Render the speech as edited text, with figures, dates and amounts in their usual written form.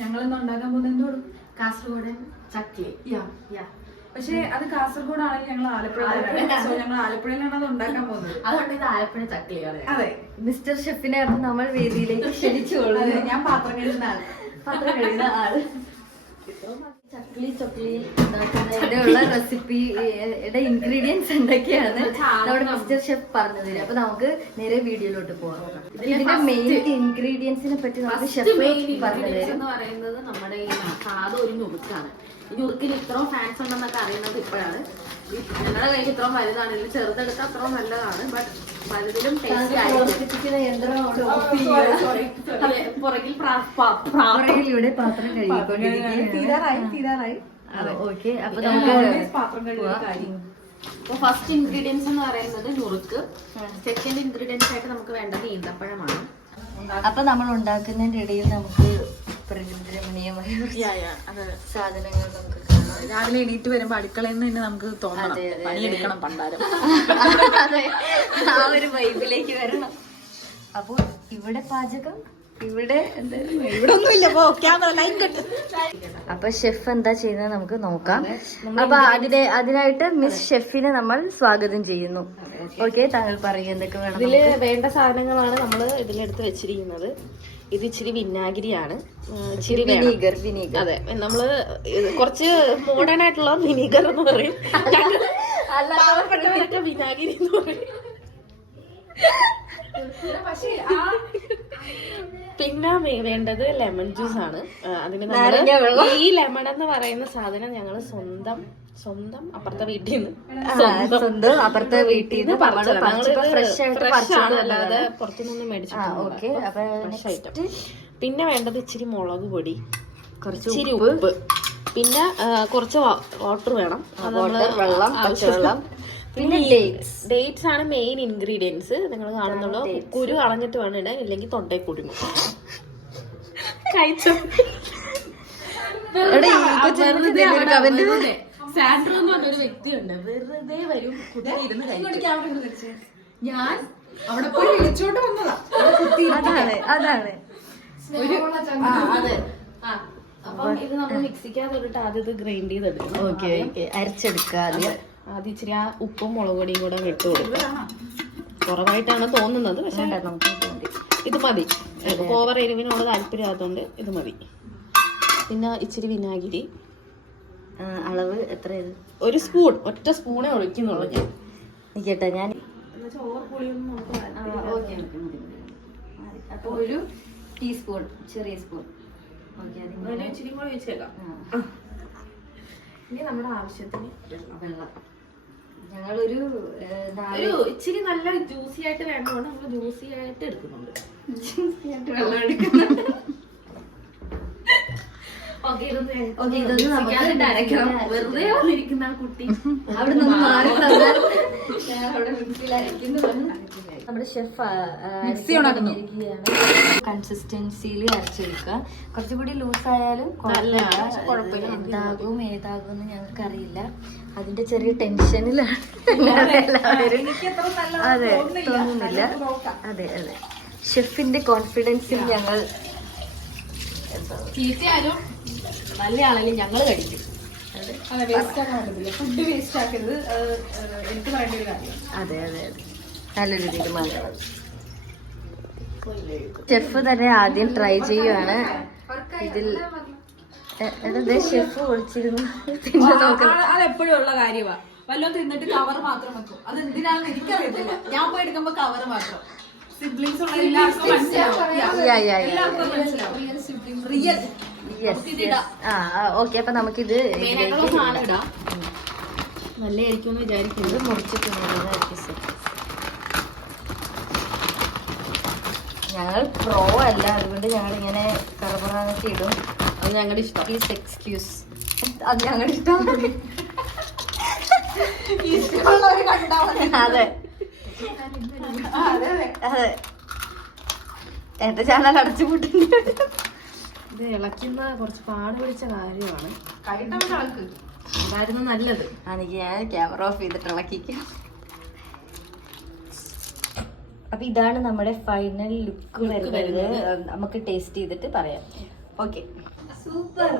ഞങ്ങളിന്ന് ഉണ്ടാക്കാൻ പോകുന്നത് എന്തോടും കാസർഗോഡ് ചക്ലി. പക്ഷെ അത് കാസർഗോഡ് ആണെങ്കിൽ ഞങ്ങൾ ഞങ്ങൾ ആലപ്പുഴയിലാണ് അത് ഉണ്ടാക്കാൻ പോകുന്നത്. അതുകൊണ്ട് ഇത് ആലപ്പുഴ ചക്ലിയാണ്. അതെ, മിസ്റ്റർ ഷെഫിനെ നമ്മൾ വേദിയിലേക്ക് ക്ഷണിച്ചോളൂ. ഞാൻ പാത്രം കഴുകുന്ന ആള്. ചക്ലി ചക്ലി ഉണ്ടാക്കുന്നതിനുള്ള റെസിപ്പിയുടെ ഇൻഗ്രീഡിയൻസ് എന്തൊക്കെയാണ് നമ്മുടെ മിസ്റ്റർ ഷെഫ് പറഞ്ഞു തരും. അപ്പൊ നമുക്ക് നേരെ വീഡിയോയിലോട്ട് പോകാം. ഇതിന്റെ മെയിൻ ഇൻഗ്രീഡിയൻസിനെ പറ്റി നമുക്ക് ഷെഫ് പറഞ്ഞു തരും. എന്ന് പറയുന്നത് നമ്മുടെ ഈ സാധാ ഒരു ഞുറുക്കാണ്. ഈ ഞുറുക്കിന് ഇത്രയും ഫാൻസ് ഉണ്ടെന്നൊക്കെ അറിയുന്നത് ഇപ്പോഴാണ്. ഞങ്ങളുടെ കയ്യിൽ ഇത്രയും വലുതാണ്. ഇതിൽ ചെറുതെടുത്താൽ അത്രയും നല്ലതാണ്. ബട്ട് വലുതിലും പുറകിൽ പാത്രം തീരാറായി. ഓക്കെ, അപ്പൊ നമുക്ക് പാത്രം കഴുകുന്ന കാര്യം. ഫസ്റ്റ് ഇൻഗ്രീഡിയൻസ് എന്ന് പറയുന്നത് ഞുറുക്ക്. സെക്കൻഡ് ഇൻഗ്രീഡിയൻസ് ആയിട്ട് നമുക്ക് വേണ്ടത് ഈന്തപ്പഴമാണ്. അപ്പൊ നമ്മൾ ഉണ്ടാക്കുന്നതിന്റെ ഇടയിൽ നമുക്ക് പ്രകൃതിരമണീയമായ സാധനങ്ങൾ നമുക്ക് രാവിലെ എണീറ്റ് വരുമ്പോ അടുക്കളയിൽ നിന്ന് തന്നെ നമുക്ക് തോന്നണം പണിയെടുക്കണം പണ്ടാരം. അതെ, ആ ഒരു വൈബിലേക്ക് വരണം. അപ്പൊ ഇവിടെ പാചകം, ഇവിടെ അപ്പൊ ഷെഫ് എന്താ ചെയ്യുന്നത് നമുക്ക് നോക്കാം. അപ്പൊ അതിനായിട്ട് മിസ് ഷെഫിനെ നമ്മൾ സ്വാഗതം ചെയ്യുന്നു. ഓക്കെ, താങ്കൾ പറയുക എന്തൊക്കെ വേണം. ഇതില് വേണ്ട സാധനങ്ങളാണ് നമ്മൾ ഇതിലെടുത്ത് വെച്ചിരിക്കുന്നത്. ഇത് ഇച്ചിരി വിനാഗിരിയാണ്, ഇച്ചിരി വിനീഗർ. അതെ, നമ്മള് കുറച്ച് മോഡേൺ ആയിട്ടുള്ള വിനീഗർ എന്ന് പറയും, പാവപ്പെട്ടവരൊക്കെ വിനാഗിരി എന്ന് പറയും. പിന്നെ വേണ്ടത് ലെമൺ ജ്യൂസ് ആണ്. അതിന് നമ്മള് ഈ ലെമൺ എന്ന് പറയുന്ന സാധനം ഞങ്ങള് സ്വന്തം അപ്പുറത്തെ വീട്ടിൽ നിന്ന് അപ്പുറത്തെ വീട്ടിൽ നിന്ന് ഫ്രഷ് ആണ്, അല്ലാതെ പുറത്തുനിന്നൊന്നും മേടിച്ചിട്ട്. പിന്നെ വേണ്ടത് ഇച്ചിരി മുളക് പൊടി, ഇച്ചിരി ഉപ്പ്, പിന്നെ കുറച്ച് വാട്ടർ വേണം, വെള്ളം, പച്ചവെള്ളം. പിന്നെ ഡേറ്റ്സ് ആണ് മെയിൻ ഇൻഗ്രീഡിയൻസ്. നിങ്ങൾ കാണുന്നുള്ളൂ. കുരു കളഞ്ഞിട്ട് വേണം ഇടാൻ, ഇല്ലെങ്കിൽ തൊണ്ടയിൽ കുടുങ്ങും. കഴിച്ചോ? സാൻഡ്രോ എന്ന് പറഞ്ഞൊരു വ്യക്തിയുണ്ട്, വെറുതെ വരും കുത്തിയിരുന്ന് കഴിക്കും. ഞാൻ അവിടെ പോയി വിളിച്ചോണ്ട് വന്നതാ. അതാണ് അതെ. അപ്പം ഇത് നമ്മൾ മിക്സിക്കകത്തിട്ട് ആദ്യം ഇത് ഗ്രൈൻഡ് ചെയ്തെടുക്കും. ഓക്കെ, അരച്ചെടുക്കുക. ആദ്യം ഇച്ചിരി ആ ഉപ്പും മുളക് പൊടിയും കൂടെ ഇട്ട് കൊടുക്കുക. കുറവായിട്ടാണ് തോന്നുന്നത്, പക്ഷെ ഇത് മതി. ഓവർ എരിവിനോട് താല്പര്യമായതുകൊണ്ട് ഇത് മതി. പിന്നെ ഇച്ചിരി വിനാഗിരി, അളവ് എത്ര? ഒരു സ്പൂൺ, ഒറ്റ സ്പൂണേ ഒഴിക്കുന്നുള്ളൂ ഞാൻ. നിൽക്കട്ടെ, ഞാൻ ഓവർ പുളിയൊന്നും അപ്പൊ ഒരു ടീസ്പൂൺ, ചെറിയ സ്പൂൺ. ഇച്ചിരി കൂടെ ഒഴിച്ചേക്കാം. ഇനി നമ്മുടെ ആവശ്യത്തിന് വെള്ളം. ഞങ്ങളൊരു ഇച്ചിരി നല്ല ജ്യൂസി ആയിട്ട് വേണ്ടതുകൊണ്ട് നമ്മൾ ജ്യൂസി ആയിട്ട് എടുക്കുന്നുണ്ട്. വെള്ളം എടുക്കുന്നുണ്ട്. വെറുതെ വന്നിരിക്കുന്ന കുട്ടി അവിടെ നിന്ന് മാറി നമ്മുടെ ഷെഫ് മിക്സി കൺസിസ്റ്റൻസിയിൽ അരച്ചെടുക്കുക. കുറച്ചുകൂടി ലൂസായാലും കുഴപ്പമില്ല. എന്താകും ഏതാകും എന്ന് ഞങ്ങൾക്ക് അറിയില്ല. അതിന്റെ ചെറിയ ടെൻഷനിലാണ് എല്ലാവരും. അതെ, തോന്നുന്നില്ല. അതെ, ഷെഫിന്റെ കോൺഫിഡൻസിൽ ഞങ്ങൾ ചീത്തയാലും നല്ല ആണെങ്കിലും ഞങ്ങൾ കഴിക്കും. ഫുഡ് വേസ്റ്റ് ആക്കരുത്, എനിക്ക് പറയേണ്ട ഒരു കാര്യം. അതെ, നല്ലൊരു തീരുമാനം. ഷെഫ് തന്നെ ആദ്യം ട്രൈ ചെയ്യുവാണ്. ഇതിൽ ഷെഫ് ഒളിച്ചിരുന്നു. പിന്നെ അതെപ്പോഴും ഉള്ള കാര്യമാണ്. വല്ലതും തിന്നിട്ട് കവർ മാത്രം വെക്കും. അത് എന്തിനാണെന്ന് എനിക്കറിയത്തില്ല. ഞാൻ പോയി എടുക്കുമ്പോ കവർ മാത്രം. സിബ്ലിങ്സ് ഉള്ള എല്ലാവർക്കും ഓക്കെ. അപ്പൊ നമുക്കിത് നല്ലതായിരിക്കും എന്ന് വിചാരിക്കുന്നത്. മുറിച്ചിട്ടുള്ളത് ഞങ്ങൾ പ്രോ അല്ല, അതുകൊണ്ട് ഞങ്ങൾ ഇങ്ങനെ കറപറാന്നൊക്കെ ഇടും. അത് ഞങ്ങളുടെ ഇഷ്ടം. Please excuse. അത് ഞങ്ങളുടെ ഇഷ്ടം. അതെ, എന്റെ ചാനൽ അടച്ചുപൂട്ടുണ്ട്. ഇത് ഇളക്കുന്ന കുറച്ച് പാട് പിടിച്ച കാര്യമാണ്. അതായിരുന്നു നല്ലത്. എനിക്ക് ഞാൻ ക്യാമറ ഓഫ് ചെയ്തിട്ട് ഇളക്കിക്കാം. അപ്പൊ ഇതാണ് നമ്മുടെ ഫൈനൽ ലുക്ക് വരുന്നത്. നമുക്ക് ടേസ്റ്റ് ചെയ്തിട്ട് പറയാം. Okay, super.